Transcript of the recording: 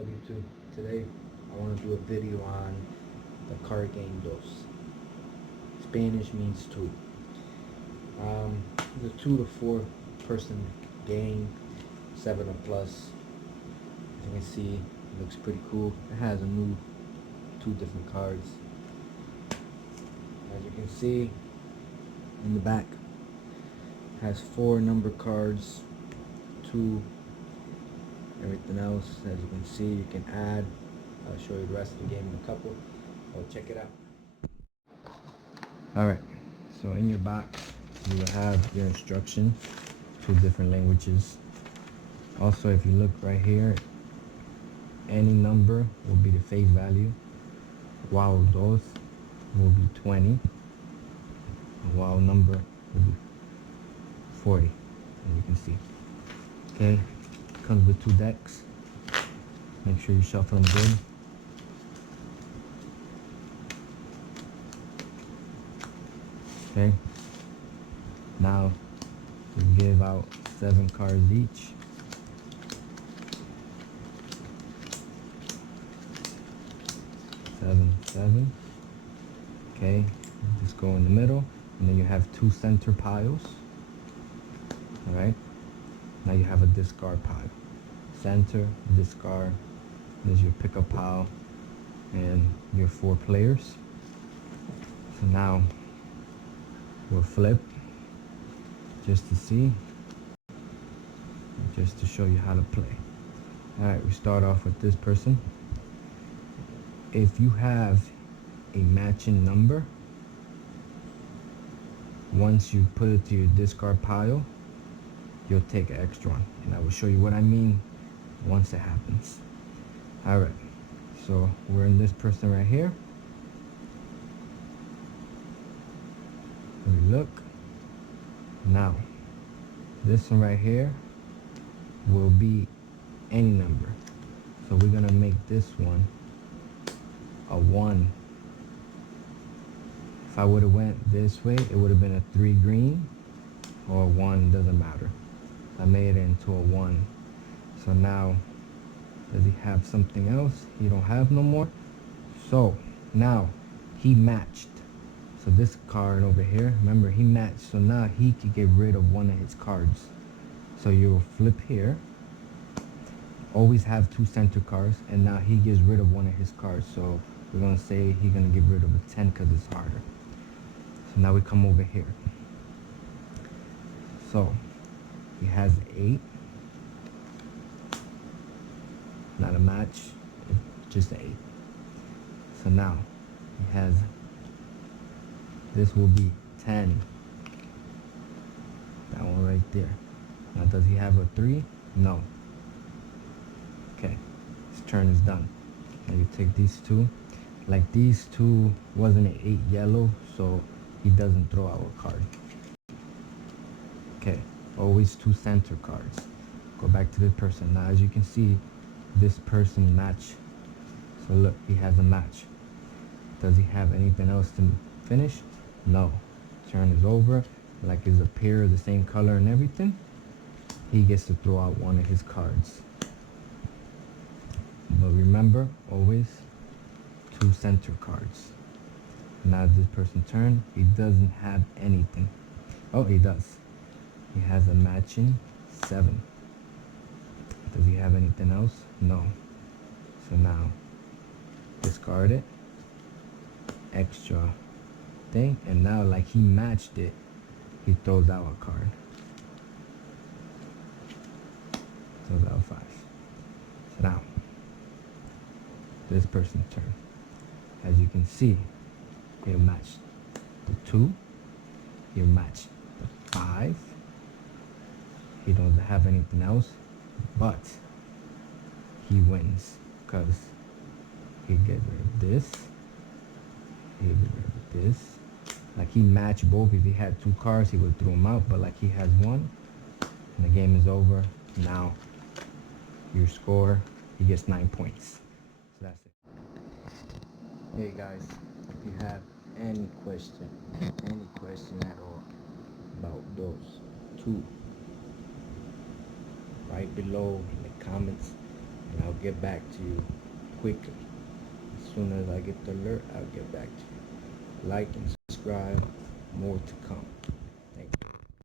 W2. Today I want to do a video on the card game Dos. Spanish means two. The 2 to 4 person game, 7 or plus. As you can see, it looks pretty cool. It has a new 2 different cards. As you can see in the back, it has 4 number cards, 2 everything else. As you can see, you can add. I'll show you the rest of the game in a couple. Well, check it out. Alright, so in your box you will have your instruction, 2 different languages. Also, if you look right here, any number will be the face value. Wow dos will be 20. A wow number will be 40, as you can see. Okay, comes with 2 decks. Make sure you shuffle them good. Okay, now we give out 7 cards each. Seven. Okay, just go in the middle, and then you have 2 center piles. All right, now you have a discard pile. Center, discard. There's your pickup pile, and your 4 players. So now we'll flip just to see, just to show you how to play. All right, we start off with this person. If you have a matching number, once you put it to your discard pile, you'll take an extra one, and I will show you what I mean once it happens. All right, so we're in this person right here. We look. Now, this one right here will be any number. So we're gonna make this one a 1. If I would have went this way, it would have been a 3 green or a 1, doesn't matter. I made it into a 1. So now, does he have something else? He don't have no more. So now he matched. So this card over here, remember, he matched. So now he could get rid of one of his cards. So you will flip here. Always have 2 center cards, and now he gets rid of one of his cards. So we're gonna say he's gonna get rid of a 10 because it's harder. So now we come over here. So he has 8. Not a match, just an 8. So now he has, this will be 10. That one right there. Now does he have a 3? No. Okay, his turn is done. Now you take these 2. Like these 2 wasn't an 8 yellow, so he doesn't throw out a card. Okay, always 2 center cards. Go back to this person. Now as you can see, this person match. So look, he has a match. Does he have anything else to finish? No. Turn is over. Like it's a pair of the same color and everything. He gets to throw out one of his cards. But remember, always 2 center cards. Now this person's turn. He doesn't have anything. Oh, he does. He has a matching 7. Does he have anything else? No. So now discard it. Extra thing. And now like he matched it, he throws out a card. Throws out 5. So now this person's turn. As you can see, he'll match the 2. He'll match the 5. He doesn't have anything else, but he wins because he get rid of this. He get rid of this. Like he matched both. If he had 2 cards, he would throw them out. But like he has 1, and the game is over. Now your score, he gets 9 points. So that's it. Hey guys, if you have any question at all about those 2, right below in the comments, and I'll get back to you quickly. As soon as I get the alert, I'll get back to you. Like and subscribe. More to come.